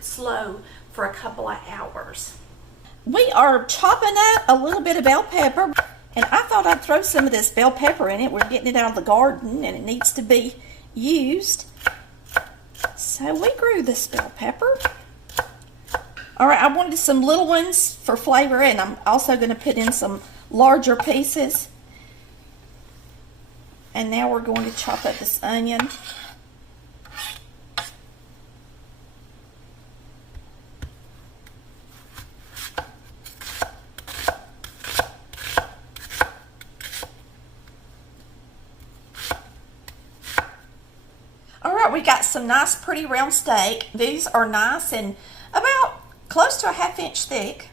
Slow for a couple of hours. We are chopping up a little bit of bell pepper, and I thought I'd throw some of this bell pepper in it. We're getting it out of the garden and it needs to be used. So we grew this bell pepper. Alright, I wanted some little ones for flavor, and I'm also going to put in some larger pieces. And now we're going to chop up this onion. Alright, we got some nice pretty round steak. These are nice and about close to a 1/2 inch thick.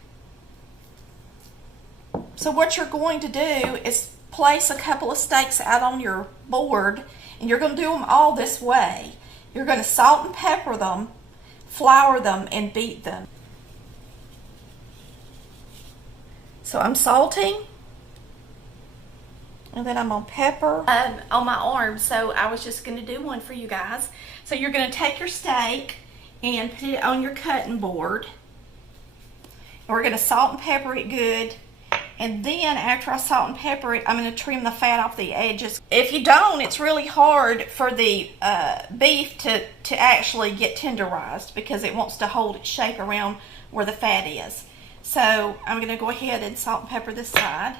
So what you're going to do is place a couple of steaks out on your board, and you're going to do them all this way. You're going to salt and pepper them, flour them, and beat them. So I'm salting, and then I'm on pepper On my arm, so I was just going to do one for you guys. So you're going to take your steak and put it on your cutting board. And we're going to salt and pepper it good. And then after I salt and pepper it, I'm going to trim the fat off the edges. If you don't, it's really hard for the beef to actually get tenderized because it wants to hold its shape around where the fat is. So I'm going to go ahead and salt and pepper this side.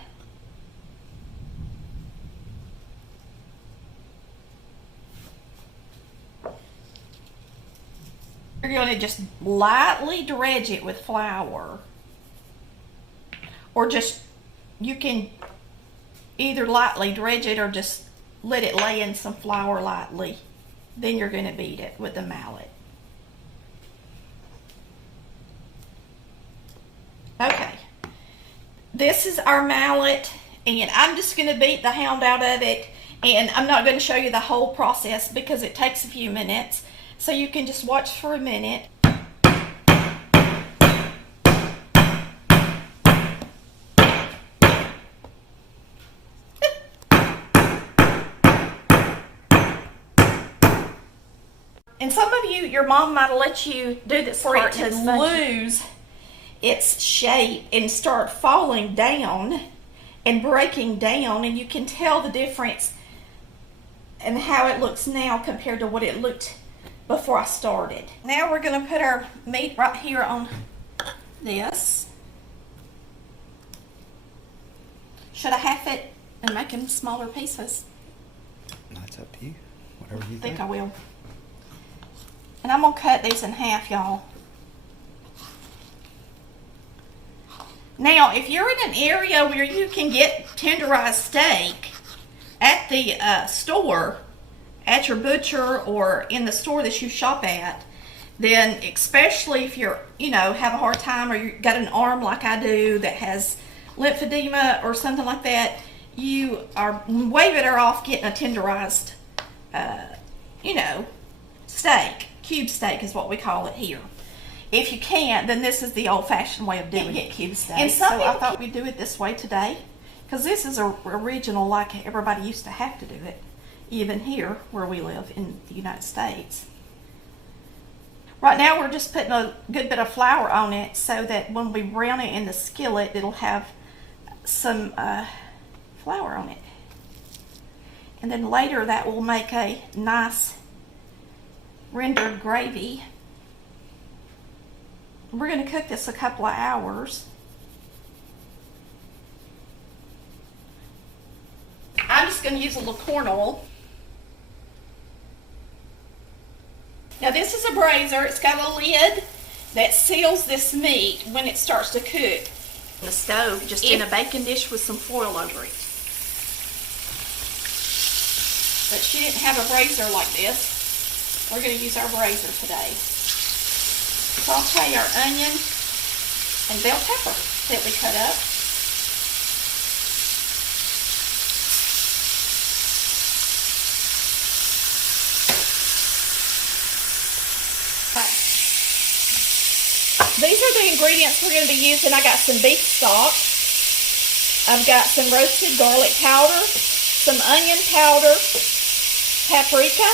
You're going to just lightly dredge it with flour. Or just, you can either lightly dredge it or just let it lay in some flour lightly. Then you're going to beat it with the mallet. Okay. This is our mallet, and I'm just going to beat the hound out of it. And I'm not going to show you the whole process because it takes a few minutes. So you can just watch for a minute. And some of you, your mom might have let you do this for it to lose its shape and start falling down and breaking down, and you can tell the difference and how it looks now compared to what it looked before I started. Now we're going to put our meat right here on this. Should I half it and make them smaller pieces? That's up to you. Whatever you I think I will. And I'm going to cut these in half, y'all. Now, if you're in an area where you can get tenderized steak at the store, at your butcher or in the store that you shop at, then especially if you're, have a hard time or you got an arm like I do that has lymphedema or something like that, you are way better off getting a tenderized, steak. Cube steak is what we call it here. If you can't, then this is the old-fashioned way of doing it. cube steak. And so I thought we'd do it this way today, because this is original like everybody used to have to do it, even here where we live in the United States. Right now we're just putting a good bit of flour on it so that when we brown it in the skillet, it'll have some flour on it. And then later that will make a nice rendered gravy. We're going to cook this a couple of hours. I'm just going to use a little corn oil. Now this is a brazier. It's got a lid that seals this meat when it starts to cook. The stove, just in a baking dish with some foil over it. But she didn't have a brazier like this. We're going to use our brazier today. Saute our onion and bell pepper that we cut up. These are the ingredients we're going to be using. I got some beef stock. I've got some roasted garlic powder, some onion powder, paprika,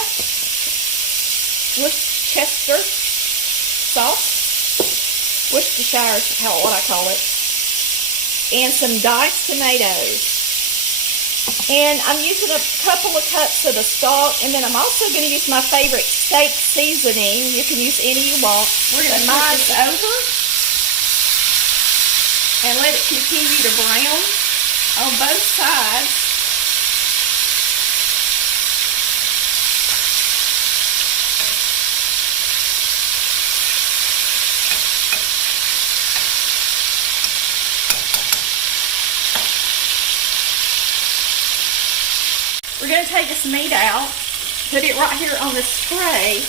Worcestershire sauce, Worcestershire is what I call it, and some diced tomatoes. And I'm using a couple of cups of the stock, and then I'm also going to use my favorite steak seasoning. You can use any you want. We're going to mix this over and let it continue to brown on both sides. We're going to take this meat out, put it right here on this tray,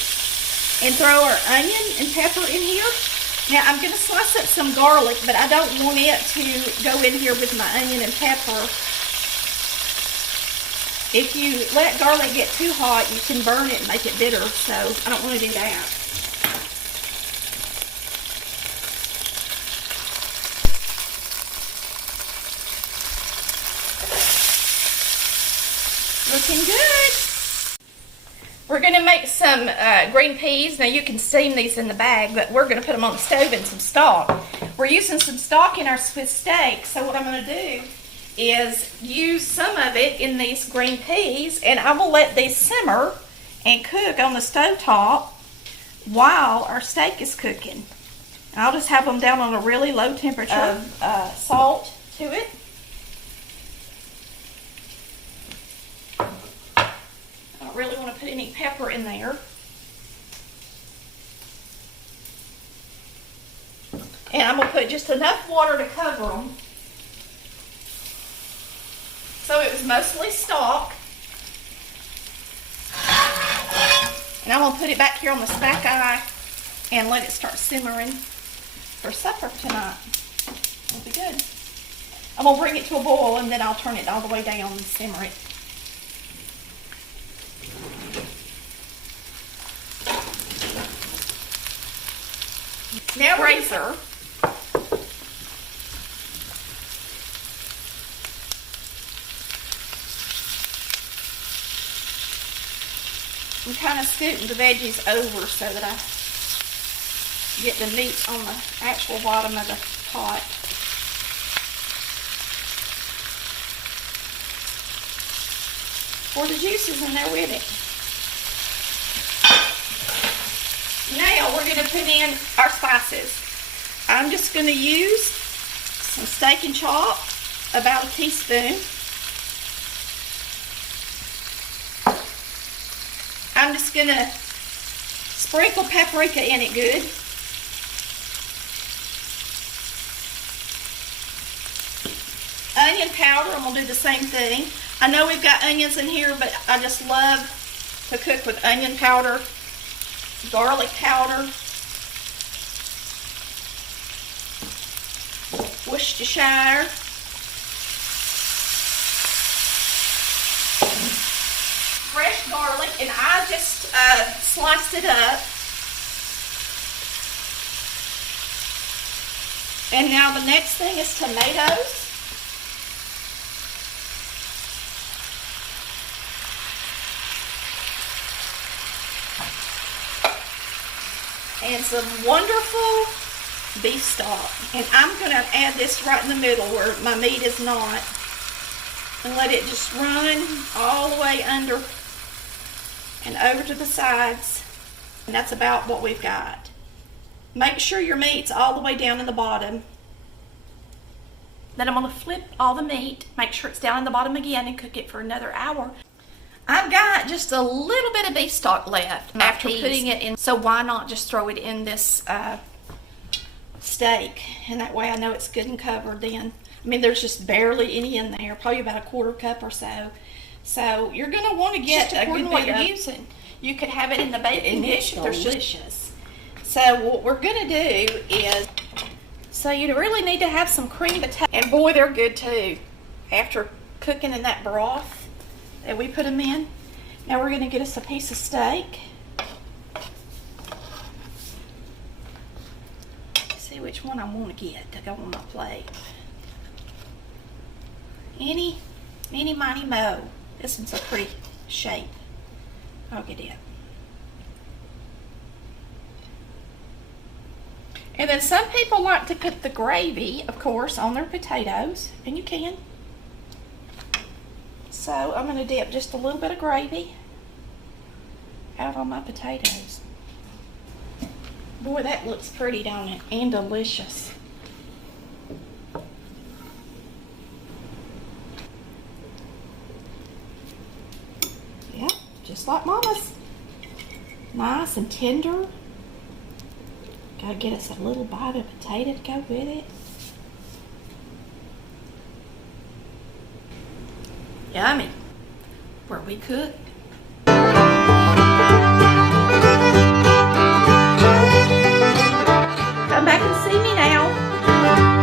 and throw our onion and pepper in here. Now I'm going to slice up some garlic, but I don't want it to go in here with my onion and pepper. If you let garlic get too hot, you can burn it and make it bitter, so I don't want to do that. Looking good. We're going to make some green peas. Now you can steam these in the bag, but we're going to put them on the stove in some stock. We're using some stock in our Swiss steak, so what I'm going to do is use some of it in these green peas, and I will let these simmer and cook on the stove top while our steak is cooking. And I'll just have them down on a really low temperature. Salt to it. Really want to put any pepper in there. And I'm going to put just enough water to cover them. So it was mostly stock. And I'm going to put it back here on the stack eye and let it start simmering for supper tonight. It'll be good. I'm going to bring it to a boil and then I'll turn it all the way down and simmer it. Now brazier. I'm kind of scooting the veggies over so that I get the meat on the actual bottom of the pot. Pour the juices in there with it. Now we're going to put in our spices. I'm just going to use some steak and chop, about a teaspoon. I'm just going to sprinkle paprika in it good. Onion powder, I'm going to do the same thing. I know we've got onions in here, but I just love to cook with onion powder. Garlic powder, Worcestershire, fresh garlic, and I just sliced it up. And now the next thing is tomatoes. And some wonderful beef stock. And I'm going to add this right in the middle where my meat is not. And let it just run all the way under and over to the sides. And that's about what we've got. Make sure your meat's all the way down in the bottom. Then I'm going to flip all the meat, make sure it's down in the bottom again, and cook it for another hour. I've got just a little bit of beef stock left after putting it in, so why not just throw it in this steak, and that way I know it's good and covered then. I mean, there's just barely any in there, probably about a quarter cup or so. So you're going to want to get Just a according to good what bit you're of- using. You could have it in the baking dish if there's delicious. So what we're going to do is, so you really need to have some cream potatoes, and boy, they're good too. After cooking in that broth that we put them in. Now we're going to get us a piece of steak. See which one I want to get to go on my plate. Eeny, miny, mo. This one's a pretty shape. I'll get it. And then some people like to put the gravy, of course, on their potatoes, and you can. So I'm going to dip just a little bit of gravy out on my potatoes. Boy, that looks pretty, don't it? And delicious. Yeah, just like Mama's. Nice and tender. Gotta get us a little bite of potato to go with it. Yummy. Where we cook